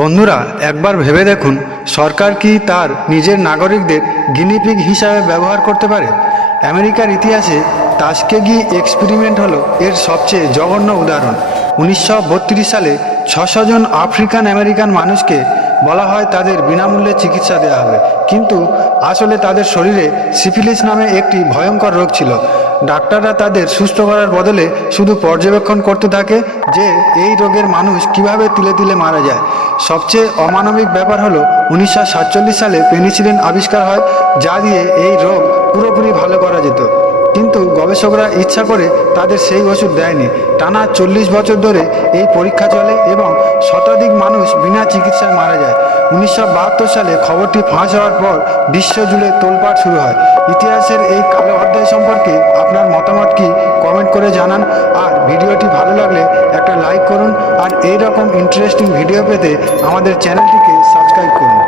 বন্ধুরা, একবার ভেবে দেখুন, সরকার কি তার নিজের নাগরিকদের গিনিপিগ হিসাবে ব্যবহার করতে পারে? আমেরিকার ইতিহাসে টাস্কেগি এক্সপেরিমেন্ট হলো এর সবচেয়ে জঘন্য উদাহরণ। 1932 সালে 600 জন আফ্রিকান আমেরিকান মানুষকে বলা হয় তাদের বিনামূল্যে চিকিৎসা দেওয়া হবে, কিন্তু আসলে তাদের শরীরে সিফিলিস নামে একটি ভয়ঙ্কর রোগ ছিল। ডাক্তাররা তাদের সুস্থ করার বদলে শুধু পর্যবেক্ষণ করতে থাকে যে এই রোগের মানুষ কিভাবে তিলে তিলে মারা যায়। সবচেয়ে অমানবিক ব্যাপার হলো 1947 সালে পেনিসিলিন আবিষ্কার হয়, যা দিয়ে এই রোগ পুরোপুরি ভালো করা যেত, কিন্তু গবেষকরা ইচ্ছা করে তাদের সেই ওষুধ দেয়নি। টানা 40 বছর ধরে এই পরীক্ষা চলে এবং শতাধিক মানুষ বিনা চিকিৎসায় মারা যায়। 1972 সালে খবরটি ফাঁস হওয়ার পর বিশ্বজুড়ে তোলপাড় শুরু হয়। ইতিহাসের এই কালো অধ্যায় সম্পর্কে আপনার মতামত কি কমেন্ট করে জানান, আর ভিডিওটি ভালো লাগলে একটা লাইক করুন, আর এই রকম ইন্টারেস্টিং ভিডিও পেতে আমাদের চ্যানেলটিকে সাবস্ক্রাইব করুন।